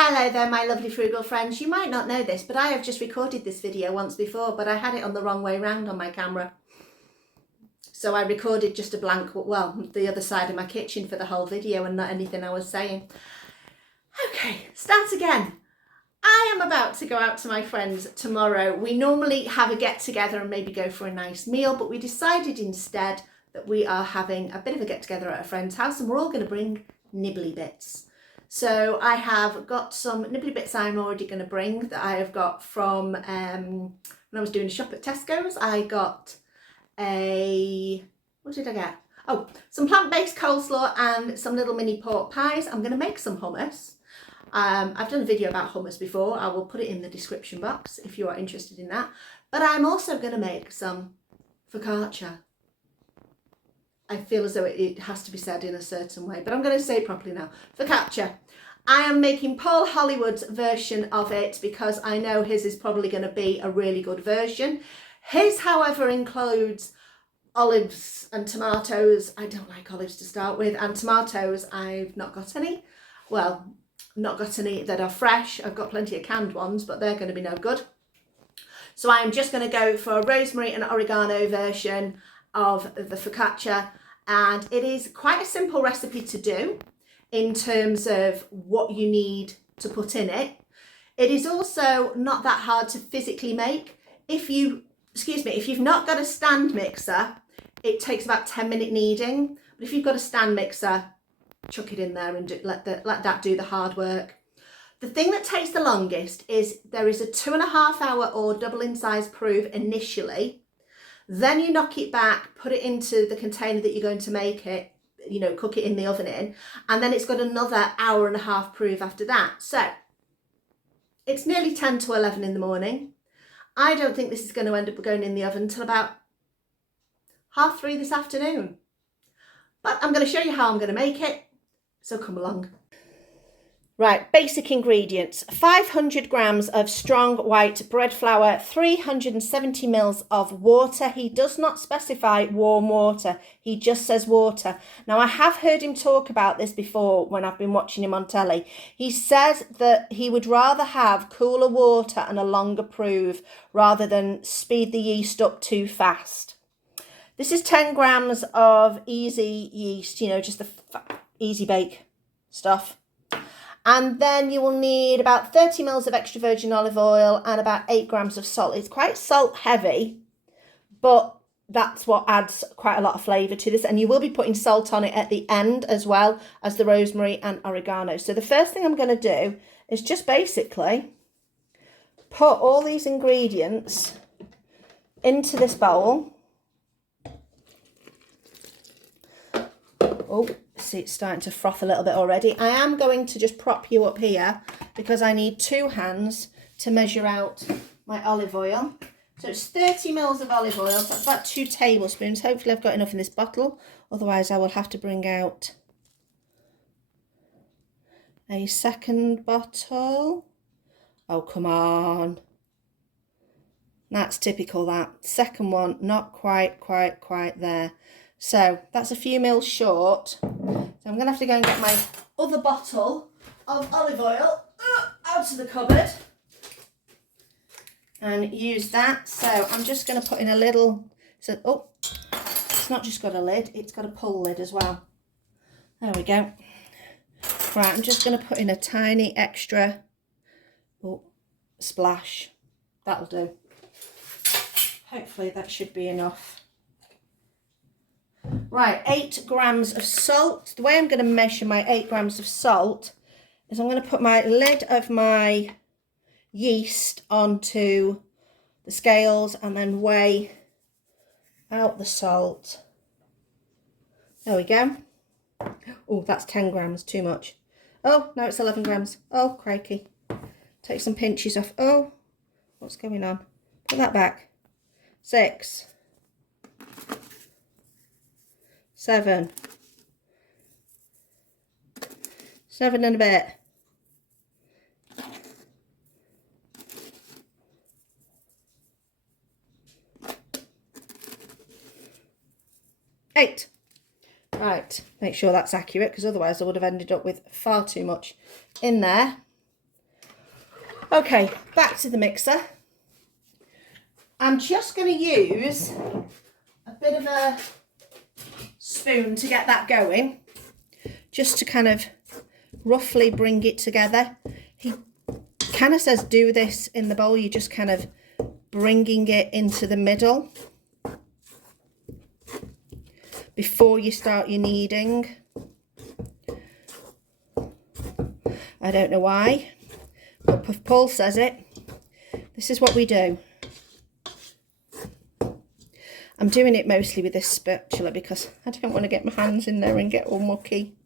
Hello there, my lovely frugal friends. You might not know this, but I have just recorded this video once before, but I had it on the wrong way round on my camera. So I recorded just a blank, well, the other side of my kitchen for the whole video and not anything I was saying. Okay, start again. I am about to go out to my friends tomorrow. We normally have a get together and maybe go for a nice meal, but we decided instead that we are having a bit of a get together at a friend's house and we're all going to bring nibbly bits. So I have got some nibbly bits I'm already going to bring that I have got from when I was doing a shop at Tesco's. I got what did I get? Oh, some plant-based coleslaw and some little mini pork pies. I'm going to make some hummus. I've done a video about hummus before. I will put it in the description box if you are interested in that. But I'm also going to make some focaccia. I feel as though it has to be said in a certain way, but I'm going to say it properly now. Focaccia. I am making Paul Hollywood's version of it because I know his is probably going to be a really good version. His, however, includes olives and tomatoes. I don't like olives to start with, and tomatoes, I've not got any. Well, not got any that are fresh. I've got plenty of canned ones, but they're going to be no good. So I'm just going to go for a rosemary and oregano version of the focaccia, and it is quite a simple recipe to do in terms of what you need to put in it. It is also not that hard to physically make. If you've not got a stand mixer, it takes about 10-minute kneading, but if you've got a stand mixer, chuck it in there and let that do the hard work. The thing that takes the longest is there is a 2.5 hour or double in size proof initially. Then you knock it back, put it into the container that you're going to make it, cook it in the oven in, and then it's got another 1.5 hour proof after that. So it's nearly 10 to 11 in the morning. I don't think this is going to end up going in the oven until about 3:30 this afternoon. But I'm going to show you how I'm going to make it, so come along. Right, basic ingredients: 500 grams of strong white bread flour, 370 mils of water. He does not specify warm water, he just says water. Now, I have heard him talk about this before when I've been watching him on telly. He says that he would rather have cooler water and a longer proof rather than speed the yeast up too fast. This is 10 grams of easy yeast, just the easy bake stuff. And then you will need about 30 mils of extra virgin olive oil and about 8 grams of salt. It's quite salt heavy, but that's what adds quite a lot of flavour to this. And you will be putting salt on it at the end as well as the rosemary and oregano. So the first thing I'm going to do is just basically put all these ingredients into this bowl. Oh, see, it's starting to froth a little bit already. I am going to just prop you up here because I need 2 hands to measure out my olive oil. So it's 30 mils of olive oil, so that's about 2 tablespoons. Hopefully I've got enough in this bottle, otherwise I will have to bring out a second bottle. Oh, come on. That's typical, that. Second one, not quite there. So that's a few mils short. So I'm going to have to go and get my other bottle of olive oil out of the cupboard and use that. So I'm just going to put in a little, it's not just got a lid, it's got a pull lid as well. There we go. Right, I'm just going to put in a tiny extra splash. That'll do. Hopefully that should be enough. Right, 8 grams of salt. The way I'm going to measure my 8 grams of salt is I'm going to put my lid of my yeast onto the scales and then weigh out the salt. There we go. Oh, that's 10 grams, too much. Oh, no, it's 11 grams. Oh, crikey. Take some pinches off. Oh, what's going on? Put that back. 6. 7 and a bit. 8. Right, make sure that's accurate because otherwise I would have ended up with far too much in there. Okay, back to the mixer. I'm just going to use a bit of a spoon to get that going, just to kind of roughly bring it together. He kind of says do this in the bowl, you're just kind of bringing it into the middle before you start your kneading. I don't know why, but Paul says it. This is what we do. I'm doing it mostly with this spatula because I don't want to get my hands in there and get all mucky.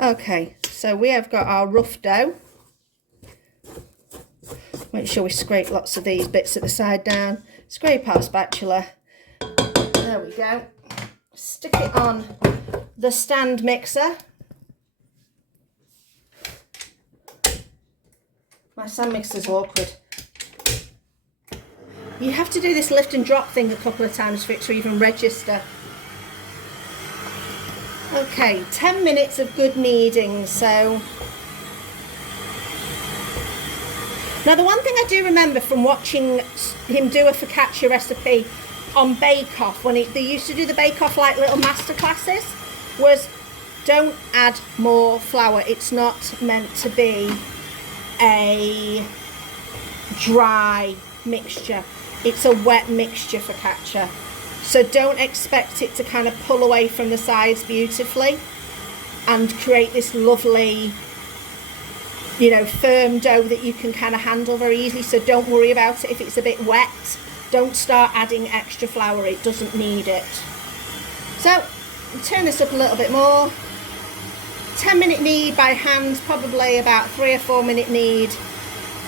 Okay, so we have got our rough dough. Make sure we scrape lots of these bits at the side down. Scrape our spatula. There we go. Stick it on the stand mixer. My stand mixer's awkward. You have to do this lift and drop thing a couple of times for it to even register. Okay, 10 minutes of good kneading. So now the one thing I do remember from watching him do a focaccia recipe on Bake Off, when they used to do the Bake Off like little master classes, was don't add more flour. It's not meant to be a dry mixture. It's a wet mixture focaccia. So don't expect it to kind of pull away from the sides beautifully and create this lovely, you know, firm dough that you can kind of handle very easily. So don't worry about it if it's a bit wet. Don't start adding extra flour. It doesn't need it. So turn this up a little bit more. 10-minute knead by hand, probably about 3 or 4 minute knead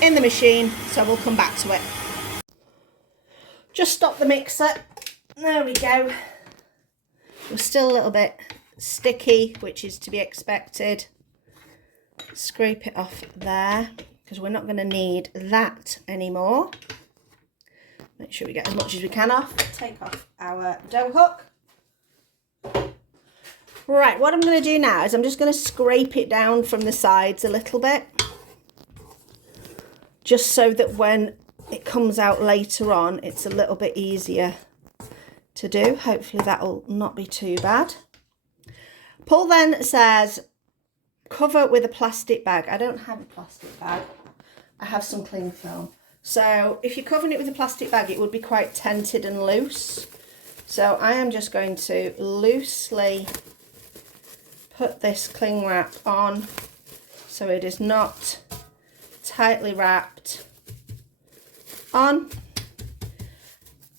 in the machine. So we'll come back to it. Just stop the mixer. There we go. We're still a little bit sticky, which is to be expected. Scrape it off there because we're not going to need that anymore. Make sure we get as much as we can off. Take off our dough hook. Right, what I'm going to do now is I'm just going to scrape it down from the sides a little bit, just so that when it comes out later on it's a little bit easier to do. Hopefully that'll not be too bad. Paul then says cover with a plastic bag. I don't have a plastic bag. I have some cling film. So if you're covering it with a plastic bag, it would be quite tented and loose. So I am just going to loosely put this cling wrap on so it is not tightly wrapped on.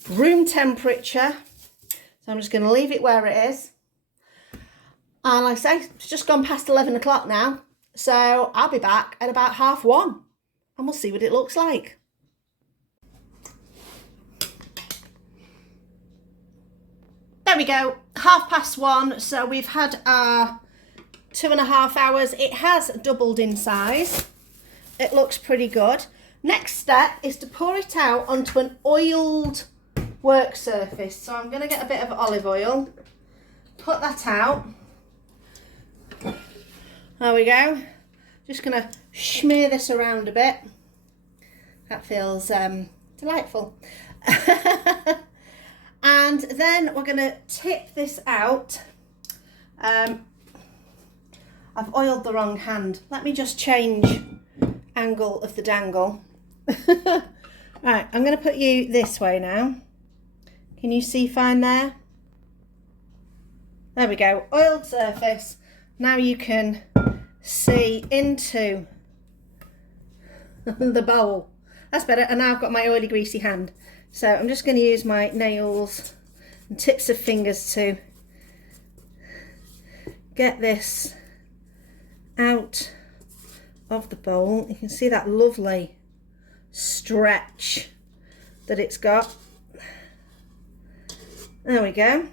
Room temperature. So I'm just going to leave it where it is. And like I say, it's just gone past 11 o'clock now. So I'll be back at about 1:30 and we'll see what it looks like. There we go, 1:30. So we've had our 2.5 hours. It has doubled in size. It looks pretty good. Next step is to pour it out onto an oiled work surface. So I'm going to get a bit of olive oil, put that out. There we go. Just going to smear this around a bit. That feels delightful. And then we're going to tip this out. I've oiled the wrong hand. Let me just change angle of the dangle. Right, I'm going to put you this way now. Can you see fine there? There we go, oiled surface. Now you can see into the bowl. That's better. And now I've got my oily, greasy hand. So I'm just going to use my nails and tips of fingers to get this out of the bowl. You can see that lovely stretch that it's got. There we go.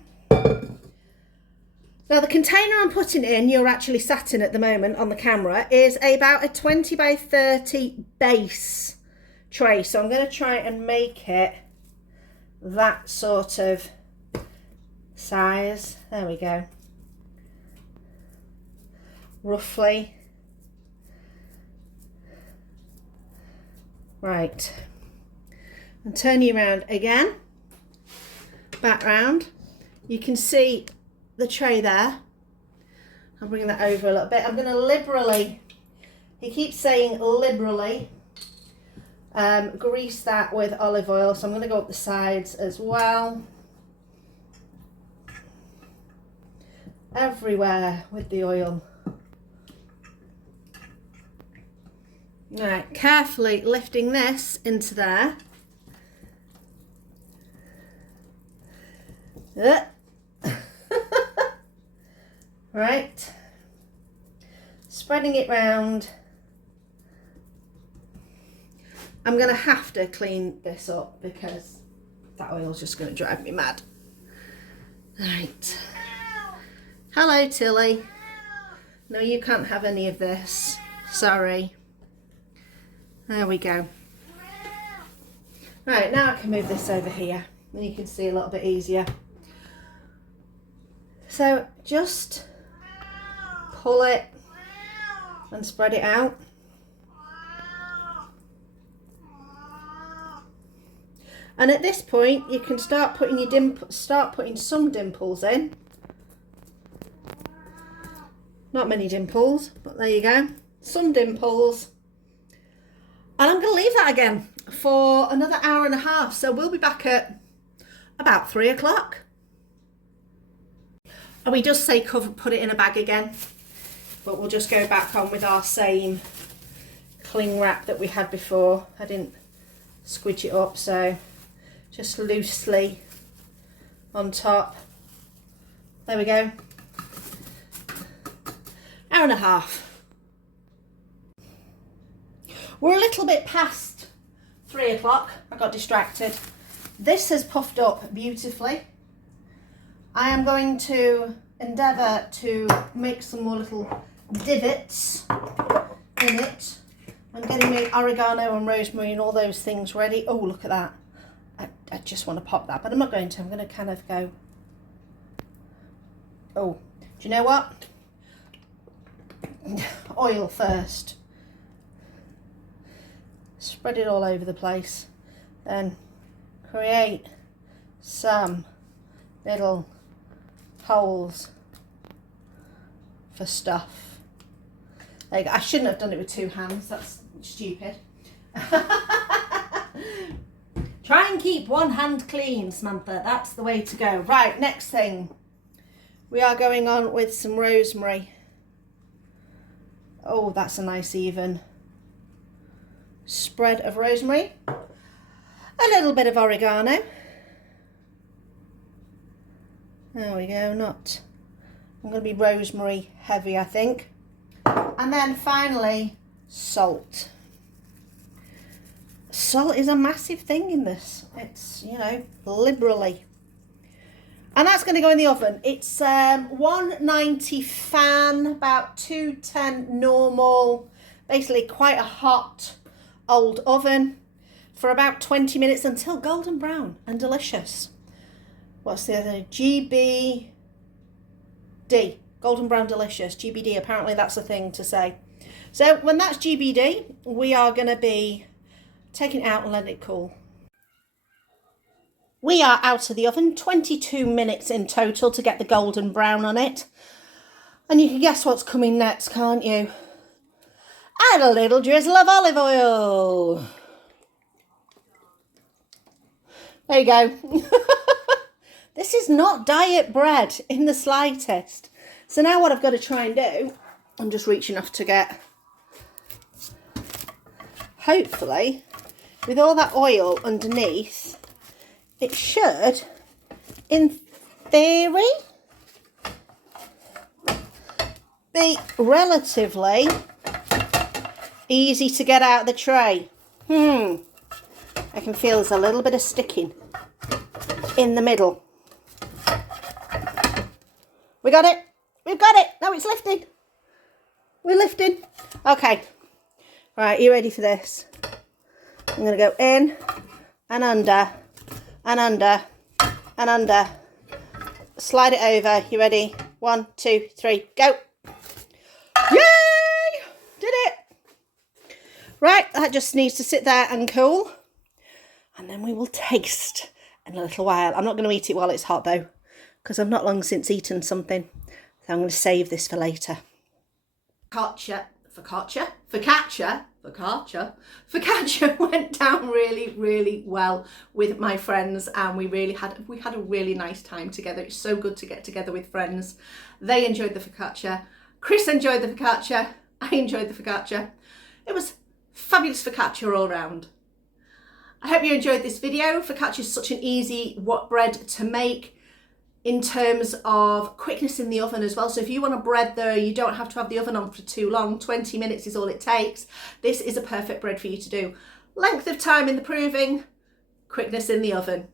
Now the container I'm putting in, you're actually sat in at the moment on the camera, is about a 20 by 30 base tray. So I'm going to try and make it that sort of size. There we go. Right, and turn you around again, back round. You can see the tray there. I'll bring that over a little bit. I'm going to liberally, he keeps saying liberally, grease that with olive oil. So I'm going to go up the sides as well. Everywhere with the oil. Right, carefully lifting this into there. Right, spreading it round. I'm going to have to clean this up because that oil's just going to drive me mad. Right. Hello, Tilly. No, you can't have any of this. Sorry. There we go. Right, now I can move this over here and you can see a little bit easier. So just pull it and spread it out. And at this point, you can start putting some dimples in. Not many dimples, but there you go. Some dimples. And I'm going to leave that again for another hour and a half. So we'll be back at about 3 o'clock. And we just say put it in a bag again. But we'll just go back on with our same cling wrap that we had before. I didn't squidge it up, so just loosely on top. There we go. Hour and a half. We're a little bit past 3 o'clock. I got distracted. This has puffed up beautifully. I am going to endeavour to make some more little divots in it. I'm getting my oregano and rosemary and all those things ready. Oh, look at that. I just want to pop that, but I'm not going to. I'm going to kind of go. Oh, do you know what? Oil first. Spread it all over the place. Then create some little holes for stuff. Like, I shouldn't have done it with 2 hands. That's stupid. Try and keep one hand clean, Samantha. That's the way to go. Right, next thing. We are going on with some rosemary. Oh, that's a nice even spread of rosemary. A little bit of oregano. There we go. I'm going to be rosemary heavy, I think. And then finally, salt. Salt is a massive thing in this. It's, you know, liberally. And that's going to go in the oven. It's 190 fan, about 210 normal, basically quite a hot old oven for about 20 minutes until golden brown and delicious. What's the other? GBD. Golden brown delicious. GBD, apparently that's a thing to say. So when that's GBD, we are going to be taking it out and letting it cool. We are out of the oven, 22 minutes in total to get the golden brown on it. And you can guess what's coming next, can't you? Add a little drizzle of olive oil. There you go. This is not diet bread in the slightest. So now what I've got to try and do, I'm just reaching off to get, hopefully, with all that oil underneath, it should, in theory, be relatively easy to get out of the tray. I can feel there's a little bit of sticking in the middle. We got it. We've got it. Now it's lifted. We're lifting. Okay. Right, you ready for this? I'm going to go in and under and under and under. Slide it over. You ready? 1, 2, 3, go. Yay! Did it. Right, that just needs to sit there and cool. And then we will taste in a little while. I'm not going to eat it while it's hot though, because I've not long since eaten something. So I'm going to save this for later. Focaccia went down really, really well with my friends, and we had a really nice time together. It's so good to get together with friends. They enjoyed the focaccia. Chris enjoyed the focaccia. I enjoyed the focaccia. It was fabulous focaccia all round. I hope you enjoyed this video. Focaccia is such an easy bread to make in terms of quickness in the oven as well. So if you want a bread though, you don't have to have the oven on for too long. 20 minutes is all it takes. This is a perfect bread for you to do. Length of time in the proving, quickness in the oven.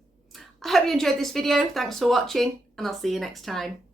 I hope you enjoyed this video. Thanks for watching, and I'll see you next time.